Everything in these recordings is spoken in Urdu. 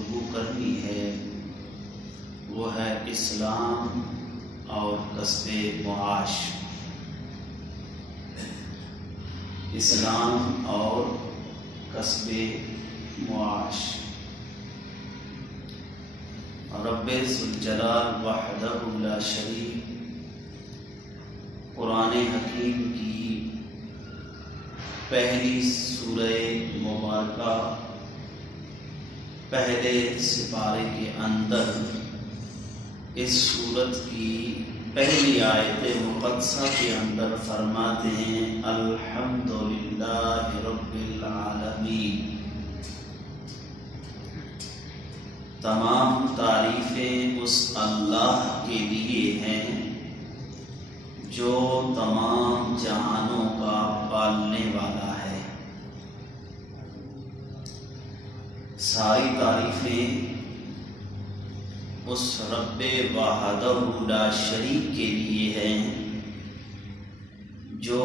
گفتگو کرنی ہے وہ ہے اسلام اور کسب معاش. اسلام اور کسب معاش. رب ذوالجلال وحدہ لا شریک قرآن حکیم کی پہلی سورہ مبارکہ پہلے سپارے کے اندر اس سورت کی پہلی آیت مقدسہ کے اندر فرماتے ہیں الحمدللہ رب العالمین. تمام تعریفیں اس اللہ کے لیے ہیں جو تمام جہانوں کا پالنے والا ہے. ساری تعریفیں اس رب وحدہ لا شریک کے لیے ہیں جو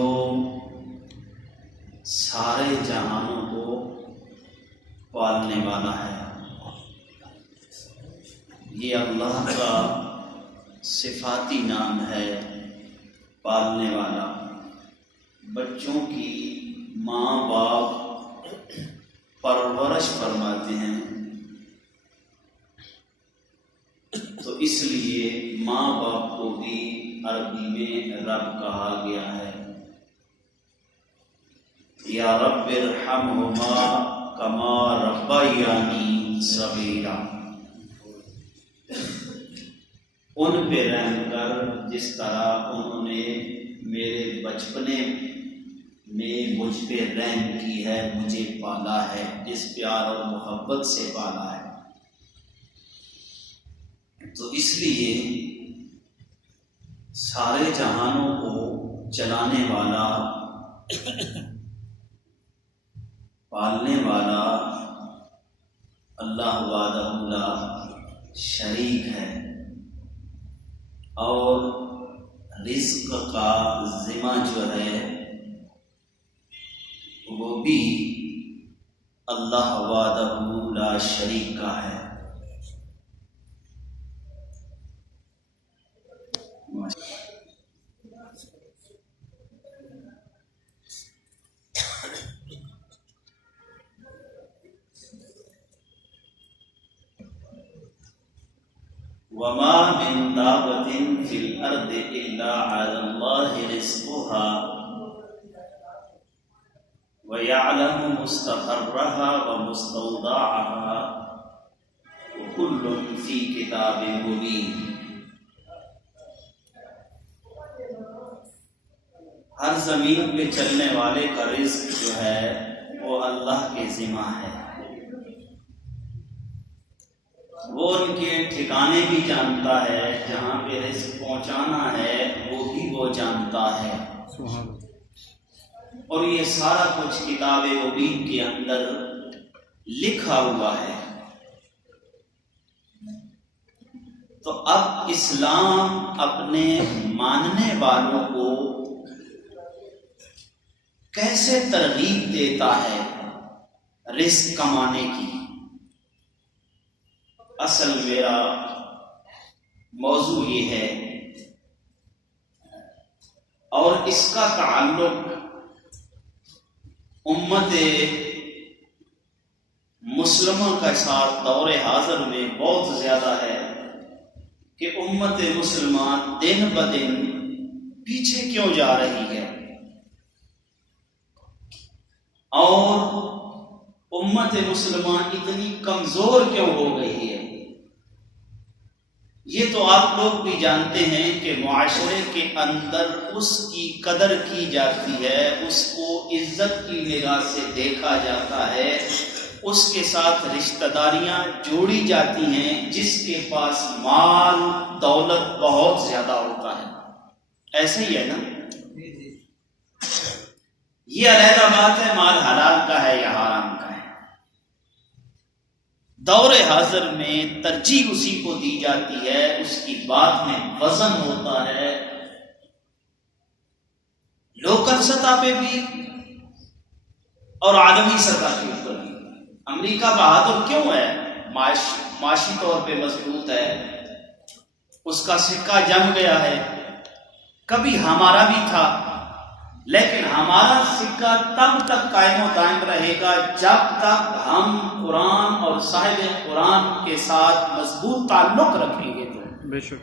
سارے جہانوں کو پالنے والا ہے. یہ اللہ کا صفاتی نام ہے، پالنے والا. بچوں کی ماں باپ پرورش فرماتے ہیں تو اس لیے ماں باپ کو بھی عربی میں رب کہا گیا ہے. یا رب ارحمہما کما ربیانی صغیرا. ان پہ رحم کر جس طرح انہوں نے میرے بچپنے میں مجھ پہ رحم کی ہے، مجھے پالا ہے، جس پیار اور محبت سے پالا ہے. تو اس لیے سارے جہانوں کو چلانے والا، پالنے والا اللہ وحدہ لا شریک ہے، اور رزق کا ذمہ جو ہے وہ بھی اللہ وحدہ لا شریک کا ہے. وما من دابة في الأرض إلا على الله رزقها ويعلم مستقرها ومستودعها وكل في كتاب مبين. ہر زمین پہ چلنے والے کا رزق جو ہے وہ اللہ کے ذمہ ہے. وہ ان کے ٹھکانے بھی جانتا ہے، جہاں پہ رزق پہنچانا ہے وہ بھی وہ جانتا ہے. اور یہ سارا کچھ کتاب مبین کے اندر لکھا ہوا ہے. تو اب اسلام اپنے ماننے والوں کو کیسے ترغیب دیتا ہے رزق کمانے کی. اصل میرا موضوع یہ ہے اور اس کا تعلق امت مسلمہ کے ساتھ دور حاضر میں بہت زیادہ ہے کہ امت مسلمہ دن بدن پیچھے کیوں جا رہی ہے اور امت مسلمہ اتنی کمزور کیوں ہو گئی ہے. یہ تو آپ لوگ بھی جانتے ہیں کہ معاشرے کے اندر اس کی قدر کی جاتی ہے، اس کو عزت کی نگاہ سے دیکھا جاتا ہے، اس کے ساتھ رشتہ داریاں جوڑی جاتی ہیں جس کے پاس مال دولت بہت زیادہ ہوتا ہے. ایسا ہی ہے نا؟ یہ علیحدہ بات ہے مال حلال کا ہے یا حرام کا ہے. دور حاضر میں ترجیح اسی کو دی جاتی ہے، اس کی بات میں وزن ہوتا ہے. لوکل سطح پہ بھی اور عالمی سطح کے اوپر بھی. امریکہ بہادر کیوں ہے؟ معاشی طور پہ مضبوط ہے، اس کا سکہ جم گیا ہے، کبھی ہمارا بھی تھا، لیکن ہمارا سکہ تب تک قائم و دائم رہے گا جب تک ہم قرآن اور صاحب قرآن کے ساتھ مضبوط تعلق رکھیں گے۔ تو بے شک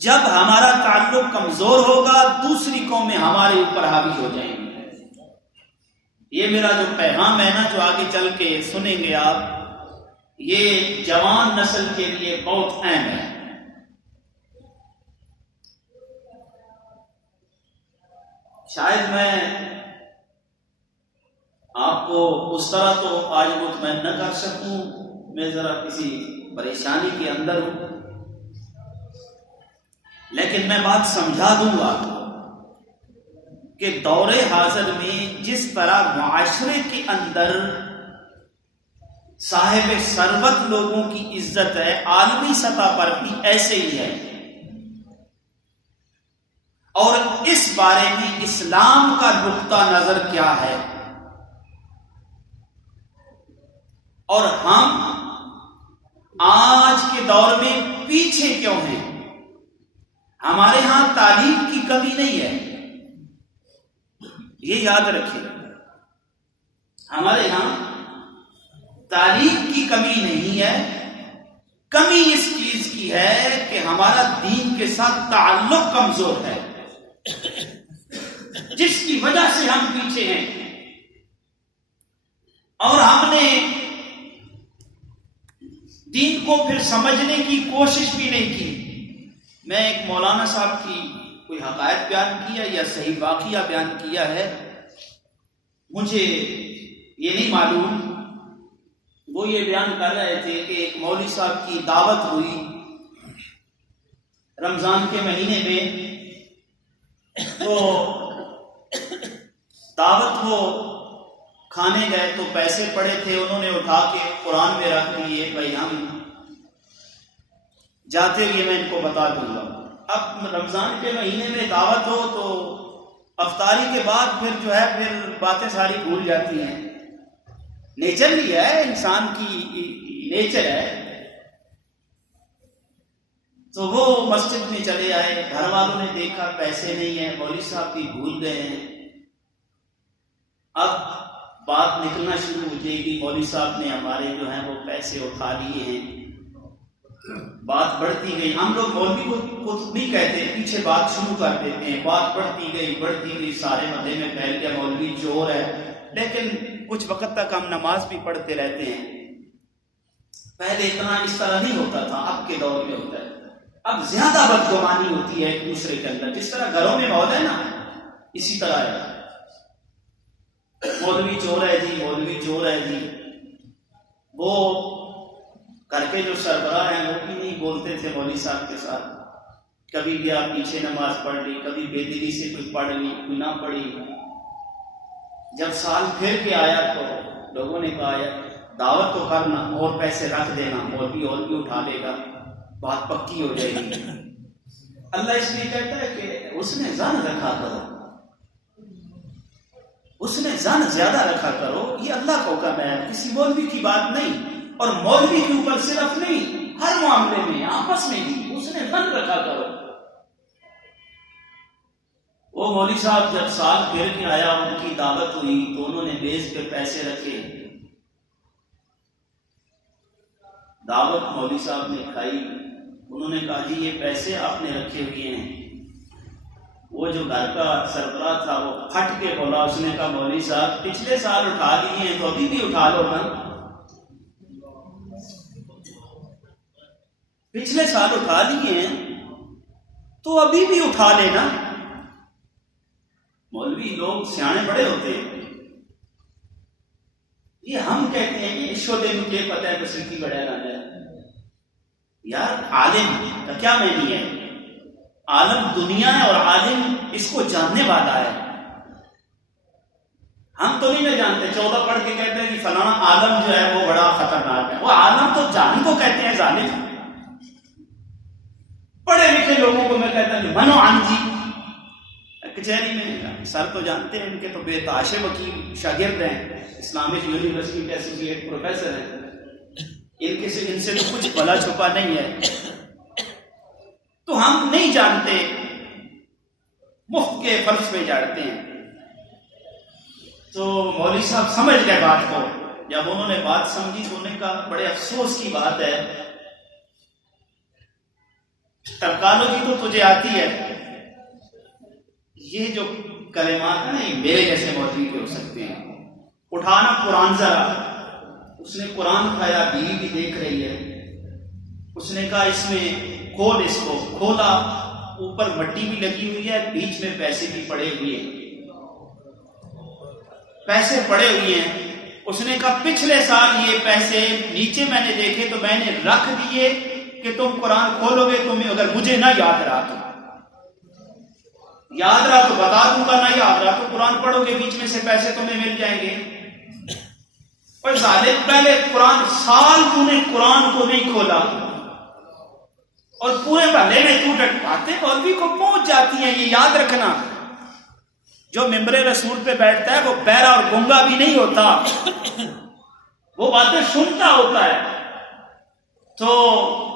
جب ہمارا تعلق کمزور ہوگا دوسری قومیں ہمارے اوپر حاوی ہو جائیں گی۔ یہ میرا جو پیغام ہے نا، جو آگے چل کے سنیں گے آپ، یہ جوان نسل کے لیے بہت اہم ہے۔ شاید میں آپ کو اس طرح تو آج مطمئن نہ کر سکوں، میں ذرا کسی پریشانی کے اندر ہوں، لیکن میں بات سمجھا دوں گا کہ دور حاضر میں جس طرح معاشرے کے اندر صاحب ثروت لوگوں کی عزت ہے، عالمی سطح پر بھی ایسے ہی ہے، اور اس بارے میں اسلام کا نقطہ نظر کیا ہے، اور ہم آج کے دور میں پیچھے کیوں ہیں۔ ہمارے ہاں تعلیم کی کمی نہیں ہے، یہ یاد رکھیں، ہمارے ہاں تعلیم کی کمی نہیں ہے، کمی اس چیز کی ہے کہ ہمارا دین کے ساتھ تعلق کمزور ہے، جس کی وجہ سے ہم پیچھے ہیں، اور ہم نے دین کو پھر سمجھنے کی کوشش بھی نہیں کی۔ میں ایک مولانا صاحب کی کوئی حقائق بیان کیا یا صحیح واقعہ بیان کیا ہے، مجھے یہ نہیں معلوم، وہ یہ بیان کر رہے تھے کہ ایک مولوی صاحب کی دعوت ہوئی رمضان کے مہینے میں، تو دعوت وہ کھانے گئے تو پیسے پڑے تھے، انہوں نے اٹھا کے قرآن میں رکھ دیے، بھائی ہم جاتے ہوئے میں ان کو بتا دوں گا۔ اب رمضان کے مہینے میں دعوت ہو تو افطاری کے بعد پھر باتیں ساری بھول جاتی ہیں، نیچر بھی ہے، انسان کی نیچر ہے۔ تو وہ مسجد میں چلے آئے، گھر والوں نے دیکھا پیسے نہیں ہیں، مولوی صاحب بھی بھول گئے ہیں۔ اب بات نکلنا شروع ہو جائے گی، مولوی صاحب نے ہمارے جو ہیں وہ پیسے اٹھا لیے ہیں، بات بڑھتی گئی۔ ہم لوگ مولوی کو نہیں کہتے، پیچھے بات شروع کر دیتے ہیں، بات بڑھتی گئی، سارے محلے میں پھیل گیا مولوی چور ہے۔ لیکن کچھ وقت تک ہم نماز بھی پڑھتے رہتے ہیں۔ پہلے اتنا اس طرح نہیں ہوتا تھا، اب کے دور میں ہوتا ہے، اب زیادہ بدگمانی ہوتی ہے ایک دوسرے کے اندر، جس طرح گھروں میں ماحول ہے نا، اسی طرح ہے، مولوی چور ہے جی، مولوی چور ہے جی۔ وہ گھر کے جو سربراہ ہیں وہ بھی نہیں بولتے تھے مولوی صاحب کے ساتھ، کبھی گیا پیچھے نماز پڑھ لی، کبھی بے دلی سے کوئی پڑھ لی کوئی نہ پڑھی۔ جب سال پھر کے آیا تو لوگوں نے کہا دعوت تو کرنا اور پیسے رکھ دینا، مولوی اور بھی اٹھا لے گا، بات پکی ہو جائے گی۔ اللہ اس لیے کہتا ہے کہ اس نے ظن رکھا کرو، اس نے ظن زیادہ رکھا کرو، یہ اللہ کا حکم ہے، کسی مولوی کی بات نہیں، اور مولوی کے اوپر صرف نہیں، ہر معاملے میں آپس میں بھی اس نے ظن رکھا کرو۔ وہ مولوی صاحب جب سال پھر کے آیا، ان کی دعوت ہوئی تو انہوں نے میز پہ پیسے رکھے، دعوت مولوی صاحب نے کھائی، انہوں نے کہا جی یہ پیسے آپ نے رکھے ہوئے ہیں۔ وہ جو گھر کا سربراہ تھا وہ پھٹ کے بولا، اس نے کہا مولوی صاحب پچھلے سال اٹھا لیے ہیں تو ابھی بھی اٹھا لو نا، پچھلے سال اٹھا لیے ہیں تو ابھی بھی اٹھا لینا۔ مولوی لوگ سیانے بڑے ہوتے ہیں، یہ ہم کہتے ہیں کہ ایشو دے مجھے پتہ ہے بس کی بڑا نہ جائے، یار عالم کا کیا معنی ہے؟ عالم دنیا ہے اور عالم اس کو جاننے والا ہے۔ ہم تو نہیں جانتے، 14 پڑھ کے کہتے ہیں کہ فلانا عالم جو ہے وہ بڑا خطرناک ہے، وہ عالم تو جان کو کہتے ہیں، ظالم۔ پڑھے لکھے لوگوں کو میں کہتا ہوں منو عن جی، کچہری میں سر تو جانتے ہیں ان کے، تو بے تحاشے وکیل شاگرد ہیں، اسلامک یونیورسٹی کے ایسوسیٹ پروفیسر ہیں، ان سے تو کچھ بھلا چھپا نہیں ہے، تو ہم نہیں جانتے، مفت کے فرض پہ جاڑتے ہیں۔ تو مولوی صاحب سمجھ گئے بات کو، جب انہوں نے بات سمجھی تو انہوں نے کہا بڑے افسوس کی بات ہے، ترکالوجی تو تجھے آتی ہے، یہ جو کلمات ہیں نا یہ میرے جیسے مولوی کے ہو سکتے ہیں، اٹھانا قرآن ذرا۔ اس نے قرآن اٹھایا، بیوی بھی دیکھ رہی ہے، اس نے کہا اس میں کھول، اس کو کھولا، اوپر مٹی بھی لگی ہوئی ہے، بیچ میں پیسے بھی پڑے ہوئے ہیں، پیسے پڑے ہوئے ہیں۔ اس نے کہا پچھلے سال یہ پیسے نیچے میں نے دیکھے تو میں نے رکھ دیے کہ تم قرآن کھولو گے، تمہیں اگر مجھے نہ یاد رہا تو بتا دوں گا، نہ یاد رہا تو قرآن پڑھو گے، بیچ میں سے پیسے تمہیں مل جائیں گے۔ اور ظالم، پہلے قرآن سال تو نے قرآن کو نہیں کھولا اور پورے محلے میں تو باتیں مولوی کو پہنچ جاتی ہیں۔ یہ یاد رکھنا، جو ممبر رسول پہ بیٹھتا ہے وہ بہرا اور گنگا بھی نہیں ہوتا، وہ باتیں سنتا ہوتا ہے۔ تو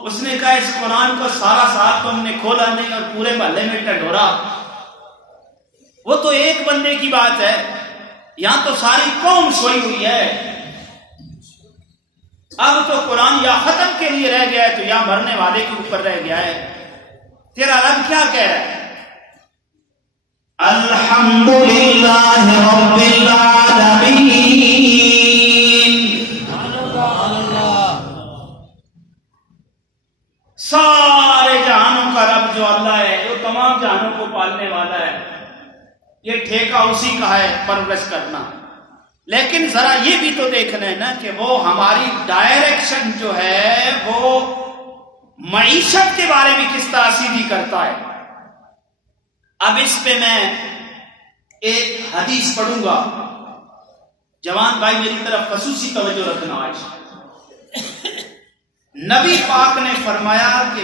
اس نے کہا اس قرآن کو سارا سال تم نے کھولا نہیں اور پورے محلے میں ٹڈورا، وہ تو ایک بندے کی بات ہے، یہاں تو ساری قوم سوئی ہوئی ہے۔ اب تو قرآن یا ختم کے لیے رہ گیا ہے تو یا مرنے والے کے اوپر رہ گیا ہے۔ تیرا رب کیا کہہ رہا ہے؟ الحمدللہ رب العالمین، سارے جہانوں کا رب جو اللہ ہے، جو تمام جہانوں کو پالنے والا ہے، یہ ٹھیکہ اسی کا ہے پرورش کرنا۔ لیکن ذرا یہ بھی تو دیکھنا ہے نا کہ وہ ہماری ڈائریکشن جو ہے وہ معیشت کے بارے میں کس طرح سیدھی کرتا ہے۔ اب اس پہ میں ایک حدیث پڑھوں گا، جوان بھائی میری طرف خصوصی توجہ رکھنا۔ آج نبی پاک نے فرمایا کہ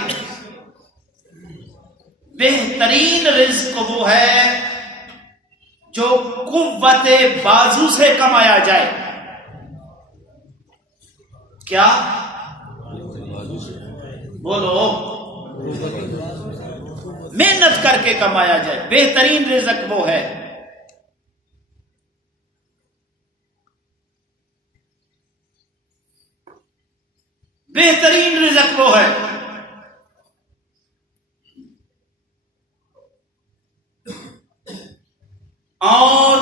بہترین رزق وہ ہے جو قوت بازو سے کمایا جائے۔ کیا بولو؟ محنت کر کے کمایا جائے، بہترین رزق وہ ہے۔ بہترین رزق وہ ہے۔ اور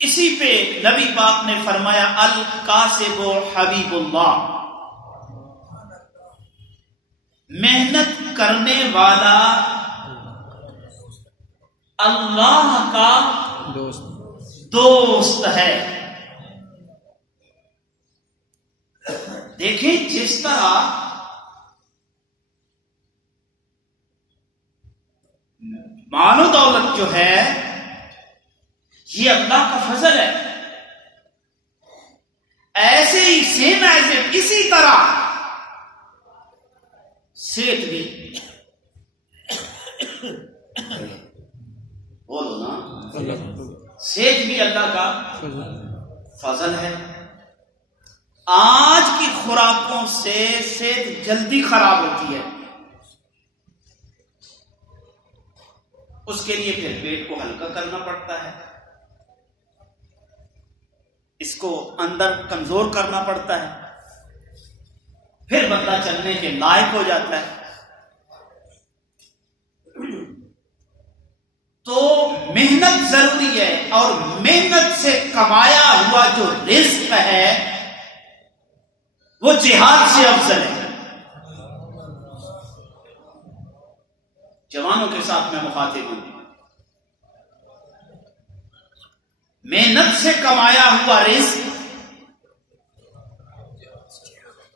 اسی پہ نبی پاک نے فرمایا الکاسب حبیب اللہ، محنت کرنے والا اللہ کا دوست ہے۔ دیکھیں جس طرح مال و دولت جو ہے یہ اللہ کا فضل ہے، ایسے ہی سیم ایسے اسی طرح صحت بھی، بولو نا، صحت بھی اللہ کا فضل ہے۔ آج کی خوراکوں سے صحت جلدی خراب ہوتی ہے، اس کے لیے پھر پیٹ کو ہلکا کرنا پڑتا ہے، اس کو اندر کمزور کرنا پڑتا ہے، پھر بندہ چلنے کے لائق ہو جاتا ہے۔ تو محنت ضروری ہے، اور محنت سے کمایا ہوا جو رزق ہے وہ جہاد سے افضل ہے۔ جوانوں کے ساتھ میں مخاطب ہوں، محنت سے کمایا ہوا رزق،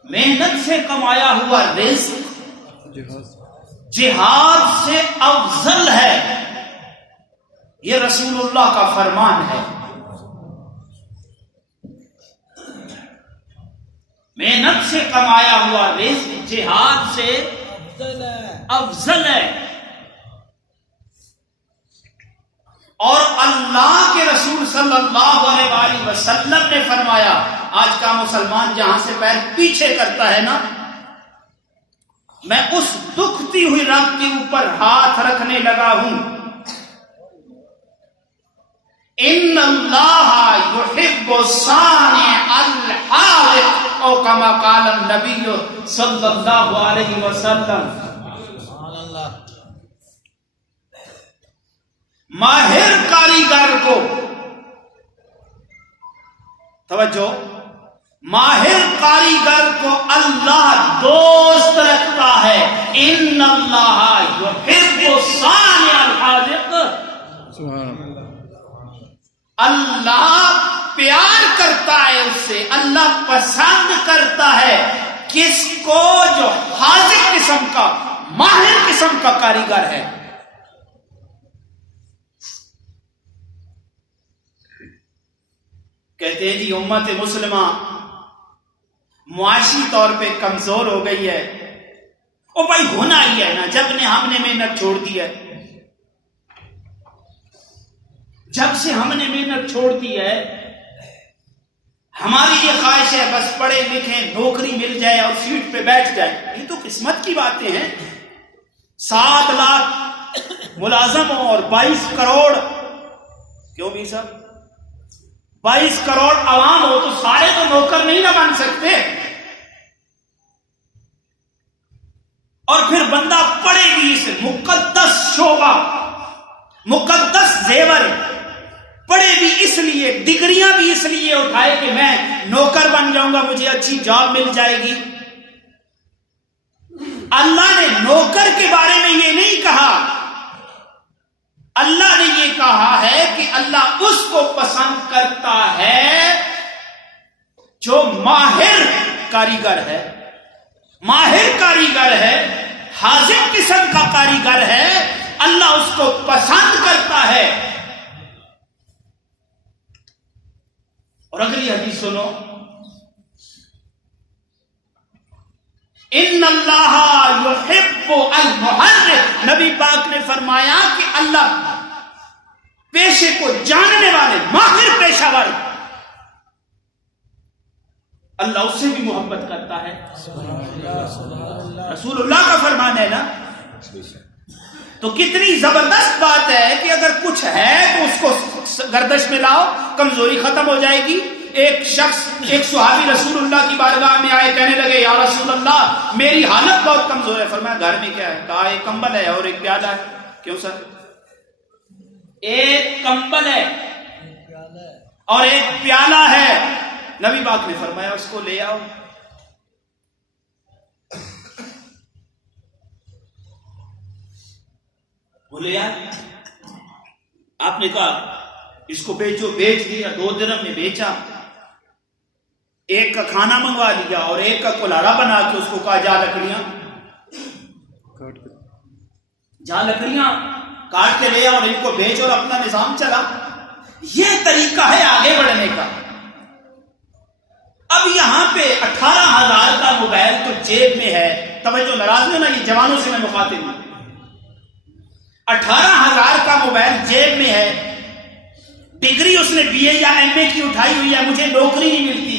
محنت سے کمایا ہوا رزق جہاد سے افضل ہے، یہ رسول اللہ کا فرمان ہے۔ محنت سے کمایا ہوا رزق جہاد سے افضل ہے۔ اور اللہ کے رسول صلی اللہ علیہ وآلہ وسلم نے فرمایا، آج کا مسلمان جہاں سے پیر پیچھے کرتا ہے نا، میں اس دکھتی ہوئی رگ کے اوپر ہاتھ رکھنے لگا ہوں، ان اللہ یحب صانع الحارق، او کما قال النبی صلی اللہ علیہ وسلم، ماہر کاریگر کو، توجہ، ماہر کاریگر کو اللہ دوست رکھتا ہے، ان اللہ یحب صانع الحارق، اللہ پیار کرتا ہے اس سے، اللہ پسند کرتا ہے کس کو؟ جو حاذق قسم کا، ماہر قسم کا کاریگر ہے۔ کہتے ہیں جی امت مسلمہ معاشی طور پہ کمزور ہو گئی ہے۔ او بھائی ہونا ہی ہے نا، جب نے ہم نے محنت چھوڑ دی ہے، جب سے ہم نے محنت چھوڑ دی ہے، ہماری یہ خواہش ہے بس پڑھے لکھیں، نوکری مل جائے اور سیٹ پہ بیٹھ جائے۔ یہ تو قسمت کی باتیں ہیں۔ 7 لاکھ ملازم اور 22 کروڑ، کیوں بھی صاحب 22 کروڑ عوام ہو تو سارے تو نوکر نہیں نہ بن سکتے، اور پھر بندہ پڑھے بھی اسے مقدس شعبہ، مقدس زیور، پڑھے بھی اس لیے، ڈگریاں بھی اس لیے اٹھائے کہ میں نوکر بن جاؤں گا، مجھے اچھی جاب مل جائے گی۔ اللہ نے نوکر کے بارے میں یہ نہیں کہا، اللہ نے یہ کہا ہے کہ اللہ اس کو پسند کرتا ہے جو ماہر کاریگر ہے، ماہر کاریگر ہے، حاذق قسم کا کاریگر ہے، اللہ اس کو پسند کرتا ہے۔ اور اگلی حدیث سنو، ان اللہ یحب المحرف، نبی پاک نے فرمایا کہ اللہ پیشے کو جاننے والے، ماہر پیشہ والے، اللہ اس سے بھی محبت کرتا ہے۔ رسول اللہ کا فرمان ہے نا۔ تو کتنی زبردست بات ہے کہ اگر کچھ ہے تو اس کو گردش میں لاؤ، کمزوری ختم ہو جائے گی۔ ایک شخص، ایک صحابی رسول اللہ کی بارگاہ میں آئے، کہنے لگے یا رسول اللہ میری حالت بہت کمزور ہے۔ فرمایا گھر میں کیا ہے؟ کہا ایک کمبل ہے اور ایک پیالہ ہے۔ کیوں سر؟ ایک کمبل ہے اور ایک پیالہ ہے۔ نبی پاک نے فرمایا اس کو لے آؤ۔ بولے یار، آپ نے کہا اس کو بیچو، بیچ دیا، 2 درہم میں بیچا، ایک کا کھانا منگوا لیا اور ایک کا کلہڑا بنا کے اس کو کہا جا لکڑیاں کاٹ کے لے اور ان کو بیچ اور اپنا نظام چلا۔ یہ طریقہ ہے آگے بڑھنے کا۔ اب یہاں پہ 18,000 کا موبائل تو جیب میں ہے، توجہ ناراض میں نا، یہ جوانوں سے میں مخاطب ہوں۔ 18,000 کا موبائل جیب میں ہے، ڈگری اس نے BA یا MA کی اٹھائی ہوئی ہے، مجھے نوکری نہیں ملتی۔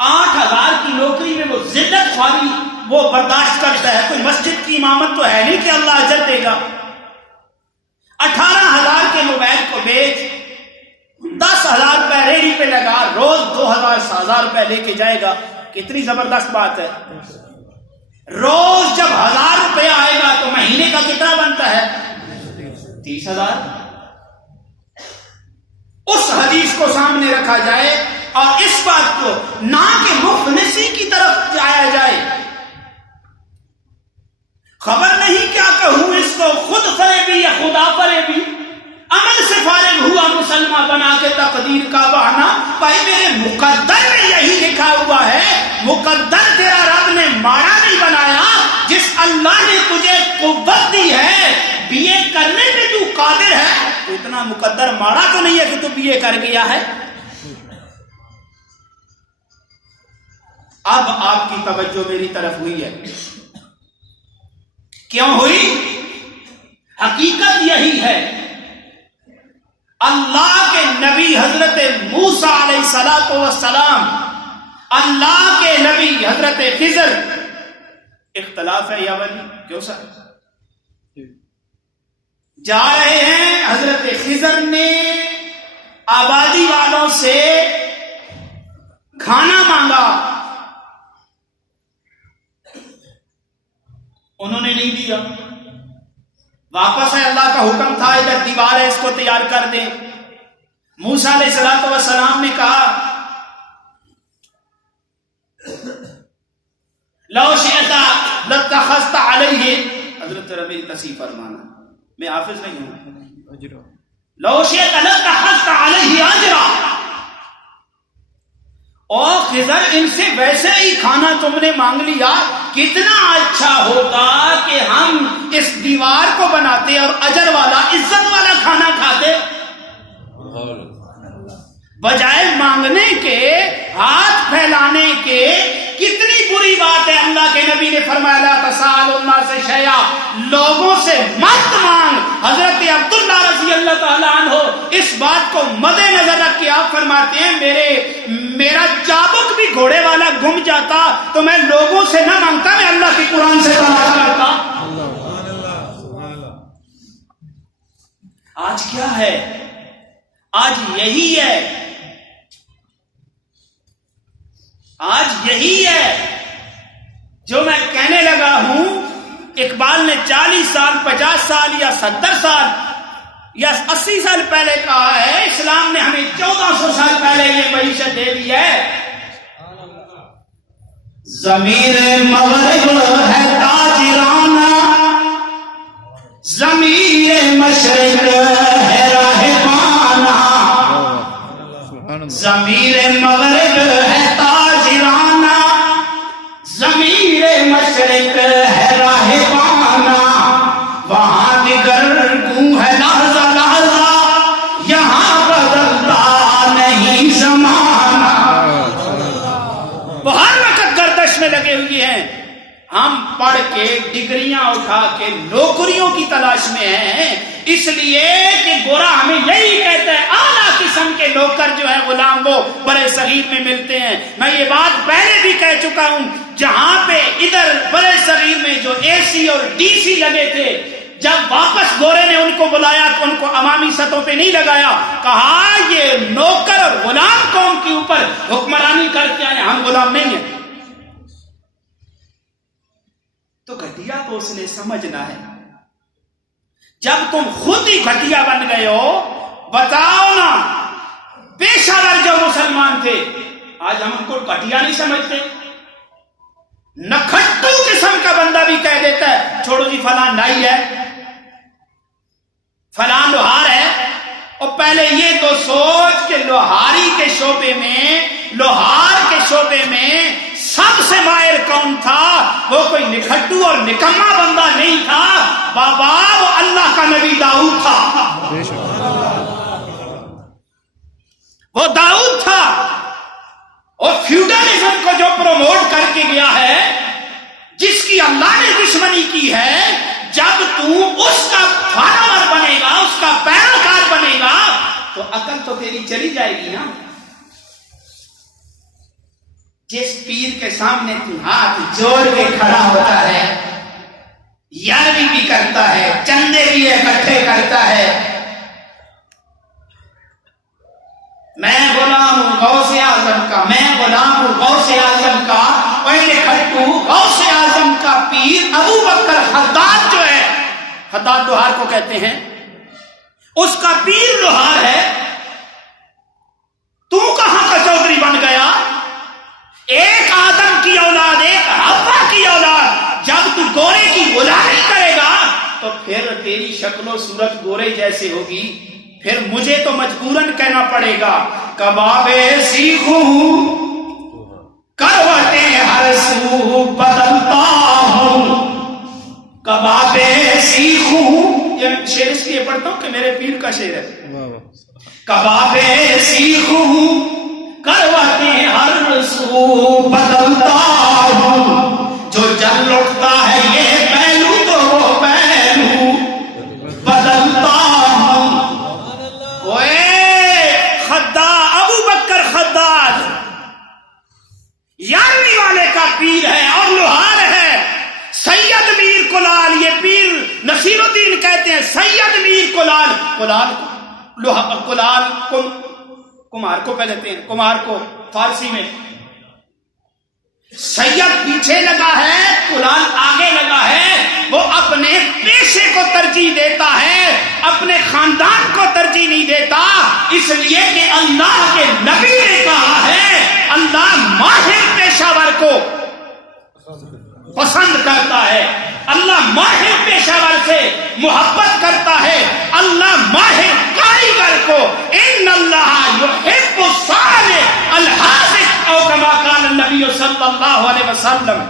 8,000 کی نوکری میں وہ ذلت خواری وہ برداشت کرتا ہے۔ کوئی مسجد کی امامت تو ہے نہیں کہ اللہ اجر دے گا۔ 18,000 کے موبائل کو بیچ، 10,000 روپے ریڑھی پہ لگا، روز 2,000 روپے لے کے جائے گا۔ کتنی زبردست بات ہے۔ روز جب 1,000 روپے آئے گا تو مہینے کا کتنا بنتا ہے؟ 30,000۔ اس حدیث کو سامنے رکھا جائے اور اس بات کو نہ کہ مفلسی کی طرف جایا جائے۔ خبر نہیں کیا کہوں اس کو، خود فریبی یا خدا فریبی، عمل سے فارغ ہوا مسلمان بنا کے تقدیر کا بہانا۔ بھائی میرے مقدر میں یہی لکھا ہوا ہے، مقدر تیرا رب نے ماڑا نہیں بنایا۔ جس اللہ نے تجھے قوت دی ہے BA کرنے میں تو قادر ہے، تو اتنا مقدر ماڑا تو نہیں ہے کہ تو BA کر گیا ہے۔ اب آپ کی توجہ میری طرف ہوئی ہے، کیوں ہوئی؟ حقیقت یہی ہے اللہ کے نبی حضرت موسیٰ علیہ السلام، اللہ کے نبی حضرت خضر، اختلاف ہے یا ولی کیوں سر؟ جا رہے ہیں، حضرت خضر نے آبادی والوں سے کھانا مانگا، انہوں نے نہیں دیا، واپس ہے، اللہ کا حکم تھا ادھر دیوار ہے اس کو تیار کر دیں۔ موسیٰ علیہ السلام نے کہا لو شئت لاتخذت علیہ، حضرت ربی تصیح فرمانا، میں حافظ نہیں ہوں، لو شئت لاتخذت علیہ اجرا، اور خضر ان سے ویسے ہی کھانا تم نے مانگ لیا، کتنا اچھا ہوتا کہ ہم اس دیوار کو بناتے اور اجر والا عزت والا کھانا کھاتے، بجائے مانگنے کے، ہاتھ پھیلانے کے۔ کتنی بری بات ہے، اللہ کے نبی نے فرمایا لا تسألوا الناس شیئا، لوگوں سے مت مانگ۔ حضرت عبداللہ رضی اللہ تعالیٰ عنہ اس بات کو مد نظر رکھ کے آپ فرماتے ہیں میرا چابک بھی گھوڑے والا گم جاتا تو میں لوگوں سے نہ مانگتا، میں اللہ کی قرآن سے تلاش کرتا۔ آج کیا ہے؟ آج یہی ہے، آج یہی ہے جو میں کہنے لگا ہوں۔ اقبال نے 40 سال 50 سال یا 70 سال یا 80 سال پہلے کہا ہے، اسلام نے ہمیں 1400 سال پہلے یہ معیشت دے دی ہے۔ ضمیر مغرب ہے تاجرانہ، ضمیر مشرق ہے راہبانہ، ضمیر مغرب ہے تاجرانہ، ضمیر مشرق ہے راہبانہ، وہاں دیگر گوں ہے لحظہ لحظہ، یہاں بدلتا نہیں زمانہ۔ وہ ہر وقت گردش میں لگے ہوئے ہیں، ہم پڑھ کے ڈگریاں اٹھا کے نوکریوں کی تلاش میں ہیں، اس لیے کہ گورا ہمیں یہی کہتا ہے اعلیٰ قسم کے نوکر جو ہیں غلام وہ برے صغیر میں ملتے ہیں۔ میں یہ بات پہلے بھی کہہ چکا ہوں، جہاں پہ ادھر برے صغیر میں جو اے سی اور ڈی سی لگے تھے، جب واپس گورے نے ان کو بلایا تو ان کو عوامی سطح پہ نہیں لگایا، کہا یہ نوکر اور غلام قوم کے اوپر حکمرانی کرتے ہیں، ہم غلام نہیں ہیں۔ تو گھٹیا تو اس نے سمجھنا ہے، جب تم خود ہی گھٹیا بن گئے ہو، بتاؤ نا پیشہ ور جو مسلمان تھے، آج ہم ان کو گھٹیا نہیں سمجھتے؟ نکھٹو قسم کا بندہ بھی کہہ دیتا ہے چھوڑو جی فلاں نائی ہے، فلاں لوہار ہے، اور پہلے یہ تو سوچ کہ لوہاری کے شعبے میں، لوہار کے شعبے میں سب سے ماہر کون تھا؟ وہ کوئی نکھٹو اور نکما بندہ نہیں تھا بابا، وہ اللہ کا نبی داؤد تھا، وہ داؤد تھا۔ اور فیوڈلزم کو جو پروموٹ کر کے گیا ہے، جس کی اللہ نے دشمنی کی ہے، جب تو اس کا فالوور بنے گا، اس کا پیروکار بنے گا تو عقل تو تیری چلی جائے گی نا۔ جس پیر کے سامنے تو ہاتھ جوڑ کے کھڑا ہوتا ہے، یاروی بھی کرتا ہے، چندے بھی اکٹھے کرتا ہے، میں غلام ہوں غوث اعظم کا، میں غلام ہوں غوث اعظم کا، پہلے کھٹو غوث اعظم کا پیر ابو بکر حداد جو ہے، حداد لوہار کو کہتے ہیں، اس کا پیر لوہار ہے، تو کہاں کا چودھری بن گیا؟ ایک آدم کی اولاد، ایک حوا کی اولاد، جب تو گورے کی غلامی کرے گا تو پھر تیری شکل و صورت گورے جیسے ہوگی، پھر مجھے تو مجبوراً کہنا پڑے گا کبابے سیکھوں کروٹیں ہر سو بدلتا ہوں، کبابے سیکھوں، یہ شعر اس لیے پڑھتا ہوں کہ میرے پیر کا شعر ہے، کبابے سیکھوں کروٹیں ہر سو بدلتا ہوں، جو جل اٹھتا ہے یہ پہلو تو وہ پہلو بدلتا ہوں، اوے کمار کو کہہ لیتے ہیں، کمار کو فارسی میں سید پیچھے لگا ہے، کلال آگے لگا ہے، وہ اپنے پیشے کو ترجیح دیتا ہے، اپنے خاندان کو ترجیح نہیں دیتا، اس لیے کہ اللہ کے نبی نے کہا ہے اللہ ماہر پیشہ ور کو پسند کرتا ہے، اللہ ماہر پیشہ ور سے محبت کرتا ہے، اللہ ماہر کاریگر کو ان اللہ یحب الصالح الحاذق او کما قال النبی صلی اللہ علیہ وسلم۔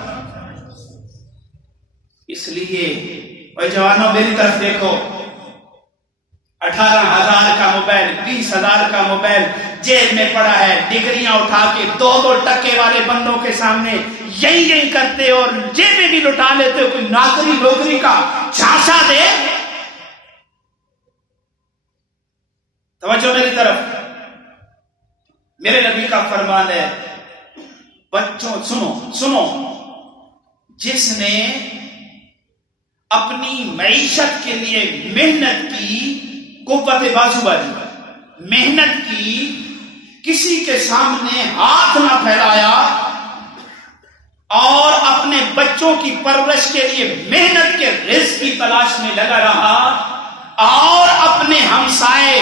اس لیے اے جوانوں میری طرف دیکھو، 18,000 کا موبائل، 20,000 کا موبائل جیب میں پڑا ہے، ڈگریاں اٹھا کے 2 ٹکے والے بندوں کے سامنے یہی کرتے اور جیبیں بھی لٹا لیتے ہو، کوئی نوکری کا جھانسا دے۔ توجہ میری طرف، میرے نبی کا فرمان ہے، بچوں سنو، جس نے اپنی معیشت کے لیے محنت کی، قوت بازو والی محنت کی، کسی کے سامنے ہاتھ نہ پھیلایا اور اپنے بچوں کی پرورش کے لیے محنت کے رزق کی تلاش میں لگا رہا اور اپنے ہمسائے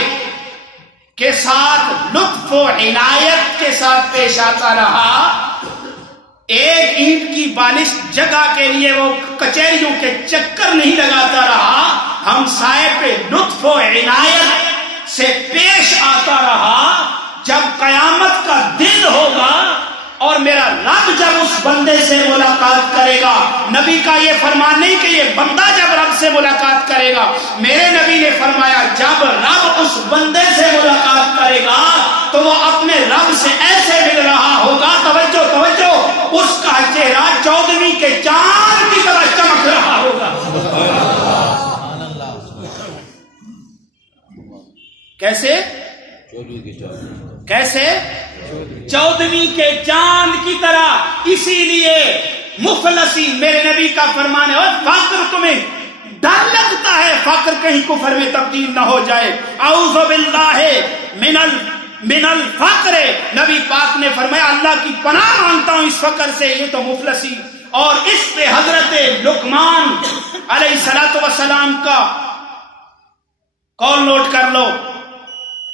کے ساتھ لطف و عنایت کے ساتھ پیش آتا رہا، ایک اینٹ کی بالش جگہ کے لیے وہ کچہریوں کے چکر نہیں لگاتا رہا، ہمسائے پہ لطف و عنایت سے پیش آتا رہا، جب قیامت کا دن ہوگا اور میرا رب جب اس بندے سے ملاقات کرے گا، نبی کا یہ فرمان نہیں کہ یہ بندہ جب رب سے ملاقات کرے گا، میرے نبی نے فرمایا جب رب اس بندے سے ملاقات کرے گا تو وہ اپنے رب سے ایسے مل رہا ہوگا، توجہ اس کا چہرہ 14ویں کے چاند کی طرح چمک رہا ہوگا۔ کیسے 14ویں کے چاند کی طرح۔ اسی لیے مفلسی، میرے نبی کا فرمان ہے، اور فقر تمہیں ڈر لگتا ہے فقر کہیں کفر میں تبدیل نہ ہو جائے، اعوذ باللہ من الفقر، نبی پاک نے فرمایا اللہ کی پناہ مانگتا ہوں اس فقر سے، یہ تو مفلسی۔ اور اس پہ حضرت لقمان علیہ السلام کا قول نوٹ کر لو،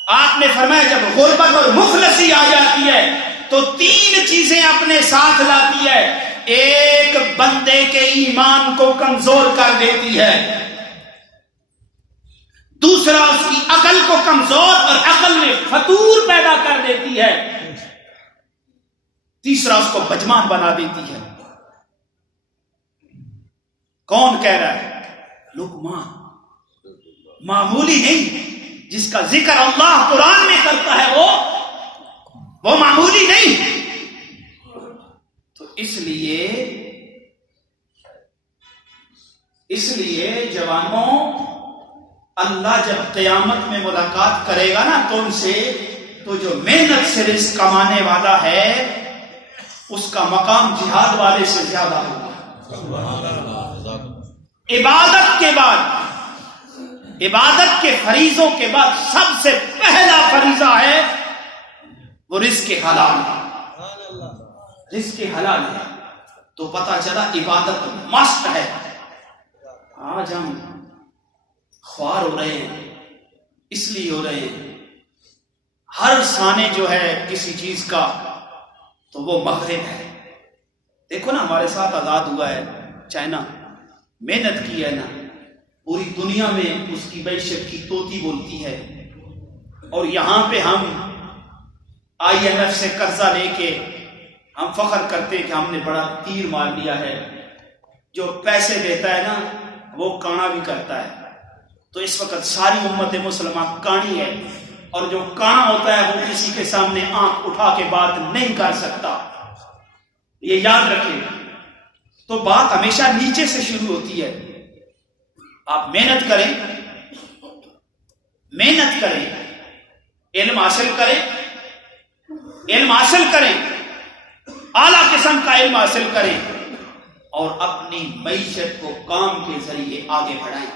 آپ نے فرمایا جب غربت اور مفلسی آ جاتی ہے تو 3 چیزیں اپنے ساتھ لاتی ہے، ایک بندے کے ایمان کو کمزور کر دیتی ہے، دوسرا اس کی عقل کو کمزور اور عقل میں فتور پیدا کر دیتی ہے، تیسرا اس کو بجمان بنا دیتی ہے۔ کون کہہ رہا ہے؟ لقمان، معمولی نہیں، جس کا ذکر اللہ قرآن میں کرتا ہے وہ معمولی نہیں۔ تو اس لیے جوانوں، اللہ جب قیامت میں ملاقات کرے گا نا تو ان سے، تو جو محنت سے رزق کمانے والا ہے اس کا مقام جہاد والے سے زیادہ ہوگا۔ عبادت کے فریضوں کے بعد سب سے پہلا فریضہ ہے وہ رزق حلال ہے، رزق حلال ہے۔ تو پتہ چلا عبادت مست ہے۔ آج ہم خوار ہو رہے ہیں، اس لیے ہو رہے ہیں ہر سانے جو ہے کسی چیز کا تو وہ مغرب ہے۔ دیکھو نا ہمارے ساتھ آزاد ہوا ہے چائنا، محنت کی ہے نا، پوری دنیا میں اس کی معیشت کی توتی بولتی ہے، اور یہاں پہ ہم IMF سے قرضہ لے کے ہم فخر کرتے کہ ہم نے بڑا تیر مار لیا ہے۔ جو پیسے دیتا ہے نا وہ کانا بھی کرتا ہے۔ تو اس وقت ساری امت مسلمہ کانی ہے، اور جو کانا ہوتا ہے وہ کسی کے سامنے آنکھ اٹھا کے بات نہیں کر سکتا، یہ یاد رکھیں۔ تو بات ہمیشہ نیچے سے شروع ہوتی ہے۔ آپ محنت کریں، علم حاصل کریں، اعلیٰ قسم کا علم حاصل کریں، اور اپنی معیشت کو کام کے ذریعے آگے بڑھائیں۔